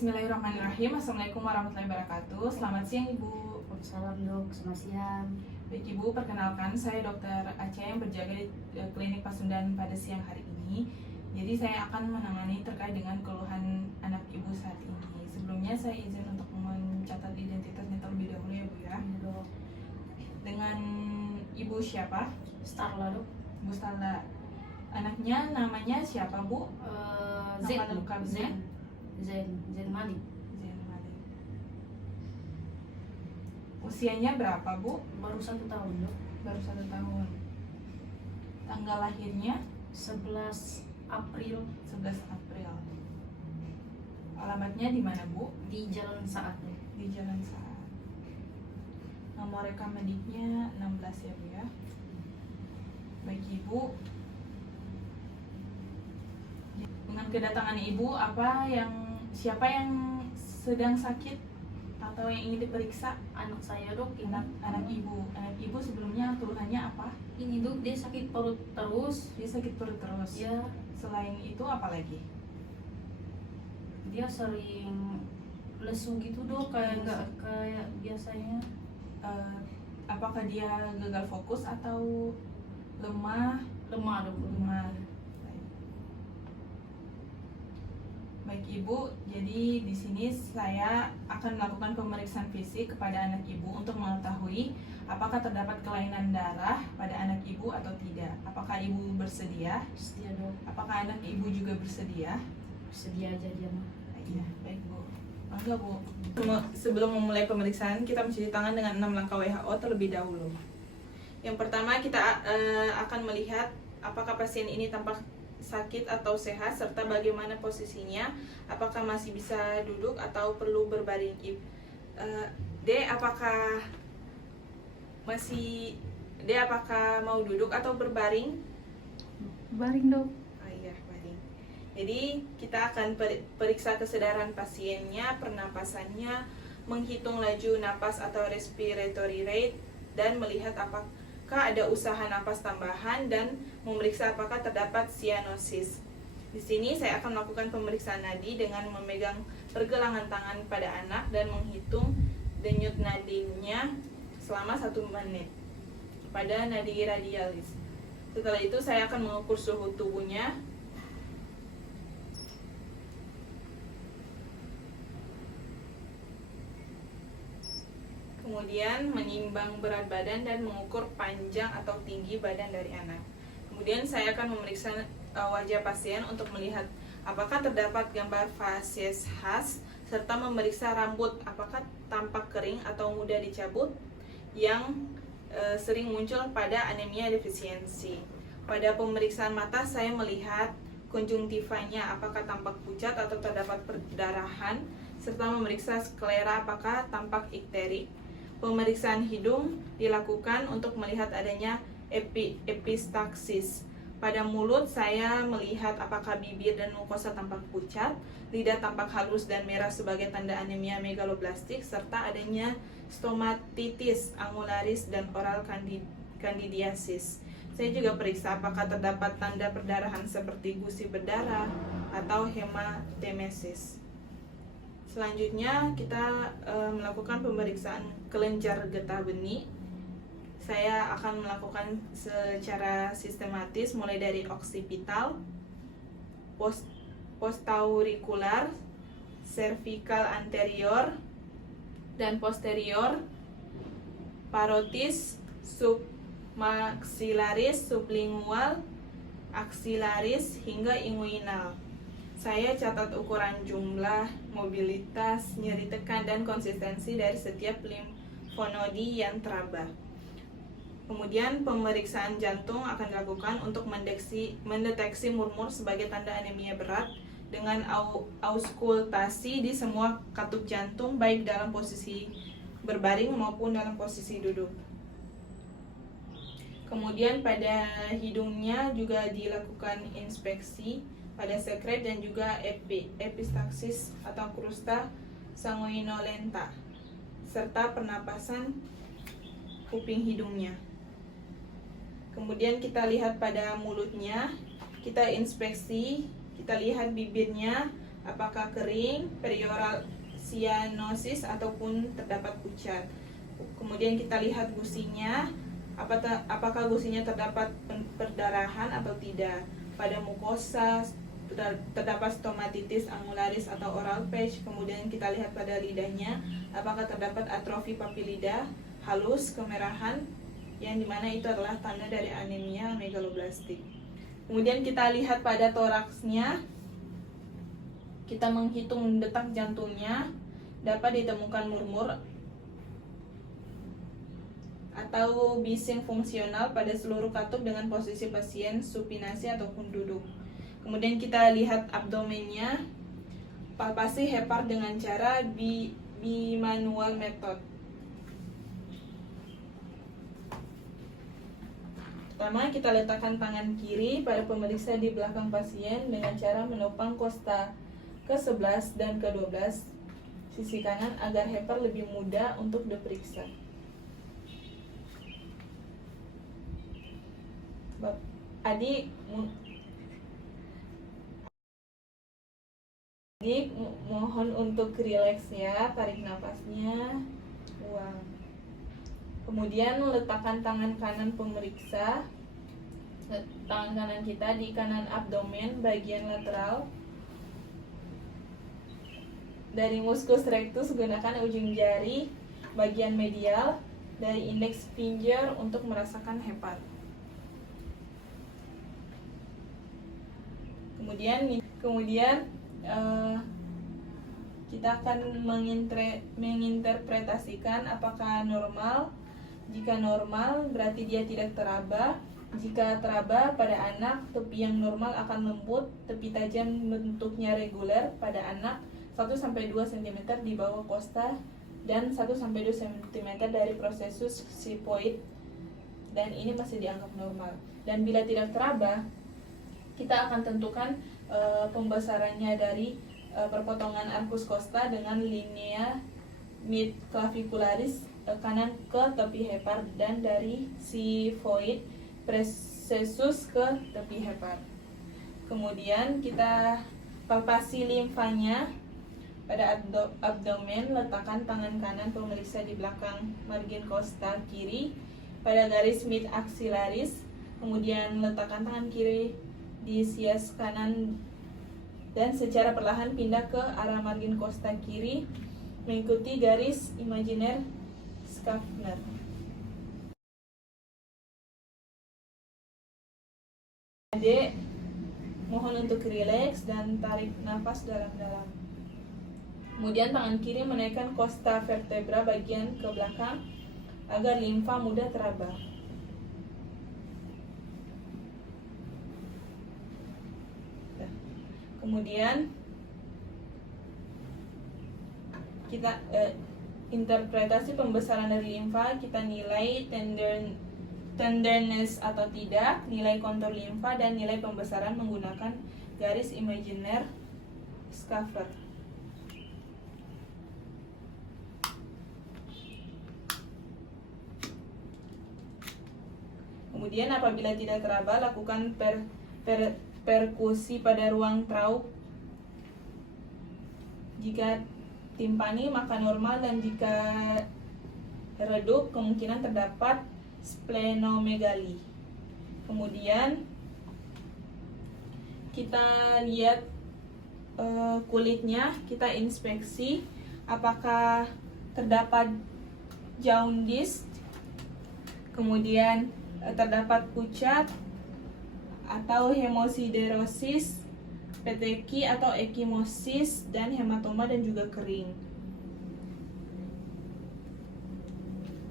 Bismillahirrahmanirrahim. Assalamualaikum warahmatullahi wabarakatuh. Selamat siang Ibu. Salam dok, selamat siang. Baik Ibu, perkenalkan saya Dr. Aca yang berjaga di Klinik Pasundan pada siang hari ini. Jadi saya akan menangani terkait dengan keluhan anak Ibu saat ini. Sebelumnya saya izin untuk mencatat identitasnya terlebih dahulu ya Bu ya. Dok, Dengan Ibu siapa? Starla dok. Bu Starla. Anaknya namanya siapa Bu? Zen, Nama lengkapnya? Zen Malik. Zen Malik. Usianya berapa Bu? Baru 1 tahun dok. Baru 1 tahun. Tanggal lahirnya 11 April 11 April. Alamatnya di mana Bu? di Jalan Saat dok. Di Jalan Saat. Nomor rekam mediknya 16 ya Bu ya. Baik Ibu, dengan kedatangan Ibu, siapa yang sedang sakit atau yang ingin diperiksa? Anak saya dok, Anak Ibu. Anak Ibu sebelumnya keluhannya apa? ini dok, dia sakit perut terus. Dia sakit perut terus. Ya, Selain itu apa lagi? dia sering lesu gitu dok, kayak nggak kayak biasanya. Apakah dia gagal fokus atau lemah? Lemah dok, Lemah. Baik Ibu, jadi di sini saya akan melakukan pemeriksaan fisik kepada anak Ibu untuk mengetahui apakah terdapat kelainan darah pada anak Ibu atau tidak. Apakah Ibu bersedia? Sedia dok, Apakah anak Ibu juga bersedia? sedia aja dia mah. Iya, baik Bu. Mangga Bu. Sebelum memulai pemeriksaan, kita mencuci tangan dengan 6 langkah WHO terlebih dahulu. Yang pertama, kita akan melihat apakah pasien ini tampak sakit atau sehat, serta bagaimana posisinya, apakah masih bisa duduk atau perlu berbaring. D, apakah mau duduk atau berbaring? Baring dok. Oh iya, baring. Jadi kita akan periksa kesedaran pasiennya, pernapasannya, menghitung laju napas atau respiratory rate, dan melihat apakah ada usaha napas tambahan, dan memeriksa apakah terdapat cyanosis. Di sini saya akan melakukan pemeriksaan nadi dengan memegang pergelangan tangan pada anak dan menghitung denyut nadinya selama 1 menit pada nadi radialis. Setelah itu saya akan mengukur suhu tubuhnya. Kemudian menimbang berat badan dan mengukur panjang atau tinggi badan dari anak. Kemudian saya akan memeriksa wajah pasien untuk melihat apakah terdapat gambar fasies khas, serta memeriksa rambut apakah tampak kering atau mudah dicabut yang sering muncul pada anemia defisiensi. Pada pemeriksaan mata saya melihat konjungtivanya apakah tampak pucat atau terdapat perdarahan, serta memeriksa sklera apakah tampak ikterik. Pemeriksaan hidung dilakukan untuk melihat adanya epistaksis. Pada mulut saya melihat apakah bibir dan mukosa tampak pucat, lidah tampak halus dan merah sebagai tanda anemia megaloblastik, serta adanya stomatitis angularis dan oral candidiasis. Saya juga periksa apakah terdapat tanda perdarahan seperti gusi berdarah atau hematemesis. Selanjutnya kita melakukan pemeriksaan kelenjar getah benih. Saya akan melakukan secara sistematis mulai dari oksipital, postaurikular, cervical anterior dan posterior, parotis, submaxillaris, sublingual, axillaris hingga inguinal. Saya catat ukuran jumlah, mobilitas, nyeri tekan, dan konsistensi dari setiap limfonodi yang teraba. Kemudian pemeriksaan jantung akan dilakukan untuk mendeteksi murmur sebagai tanda anemia berat dengan auskultasi di semua katup jantung, baik dalam posisi berbaring maupun dalam posisi duduk. Kemudian pada hidungnya juga dilakukan inspeksi pada sekret dan juga epistaksis atau krusta sanguinolenta, serta pernapasan kuping hidungnya. Kemudian kita lihat pada mulutnya, kita inspeksi, kita lihat bibirnya apakah kering, perioral cyanosis ataupun terdapat pucat. Kemudian kita lihat gusinya, apakah gusinya terdapat perdarahan atau tidak. Pada mukosa terdapat stomatitis angularis atau oral patch. Kemudian kita lihat pada lidahnya, apakah terdapat atrofi papilida halus, kemerahan, yang dimana itu adalah tanda dari anemia megaloblastik. Kemudian kita lihat pada toraksnya, kita menghitung detak jantungnya, dapat ditemukan murmur atau bising fungsional pada seluruh katup dengan posisi pasien supinasi ataupun duduk. Kemudian kita lihat abdomennya, palpasi hepar dengan cara bimanual method. Pertama, kita letakkan tangan kiri pada pemeriksa di belakang pasien dengan cara menopang kosta ke-11 dan ke-12 sisi kanan agar hepar lebih mudah untuk diperiksa. Adik mohon untuk rileks ya, tarik nafasnya, buang. Kemudian letakkan tangan kanan pemeriksa, tangan kanan kita di kanan abdomen bagian lateral. Dari muskus rectus gunakan ujung jari bagian medial dari index finger untuk merasakan hepar. Kemudian kita akan menginterpretasikan apakah normal. Jika normal berarti dia tidak teraba. Jika teraba pada anak, tepi yang normal akan lembut, tepi tajam bentuknya reguler pada anak 1-2 cm di bawah kosta dan 1-2 cm dari prosesus sifoid, dan ini masih dianggap normal. Dan bila tidak teraba, kita akan tentukan pembesarannya dari perpotongan arcus costa dengan linea mid clavicularis kanan ke tepi hepar dan dari sifoid processus ke tepi hepar. Kemudian kita palpasi limfanya pada abdomen, letakkan tangan kanan pemeriksa di belakang margin costa kiri pada garis mid axillaris. Kemudian letakkan tangan kiri di sias kanan dan secara perlahan pindah ke arah margin costa kiri mengikuti garis imaginer Schaffner. Adik, mohon untuk rileks dan tarik nafas dalam-dalam. Kemudian tangan kiri menaikkan costa vertebra bagian ke belakang agar limfa mudah teraba. Kemudian kita interpretasi pembesaran dari limfa, kita nilai tenderness atau tidak, nilai kontur limfa, dan nilai pembesaran menggunakan garis imaginer Schaeffer. Kemudian apabila tidak teraba, lakukan perkusi pada ruang traup. Jika timpani maka normal, dan jika redup kemungkinan terdapat splenomegali. Kemudian kita lihat kulitnya, kita inspeksi apakah terdapat jaundice, kemudian terdapat pucat atau hemosiderosis, peteki atau ekimosis, dan hematoma dan juga kering.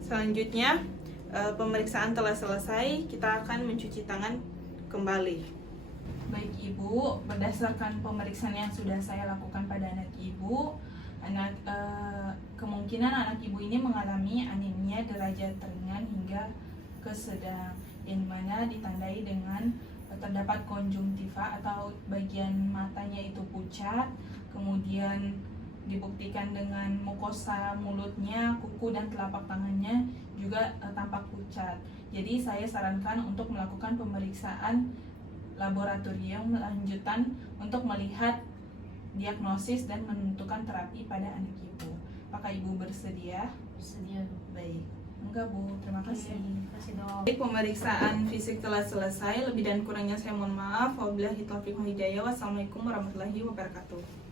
Selanjutnya, pemeriksaan telah selesai, kita akan mencuci tangan kembali. Baik Ibu, berdasarkan pemeriksaan yang sudah saya lakukan pada anak Ibu, kemungkinan anak Ibu ini mengalami anemia derajat ringan hingga ke sedang, yang mana ditandai dengan terdapat konjungtiva atau bagian matanya itu pucat, kemudian dibuktikan dengan mukosa mulutnya, kuku dan telapak tangannya juga tampak pucat. Jadi saya sarankan untuk melakukan pemeriksaan laboratorium lanjutan untuk melihat diagnosis dan menentukan terapi pada anak ibu. Apakah ibu bersedia? Bersedia dok. Baik. Enggak bu, terima kasih. Terima kasih dok. Baik, pemeriksaan fisik telah selesai. Lebih dan kurangnya saya mohon maaf. Wabillahi taufiq wal hidayah. Wassalamualaikum warahmatullahi wabarakatuh.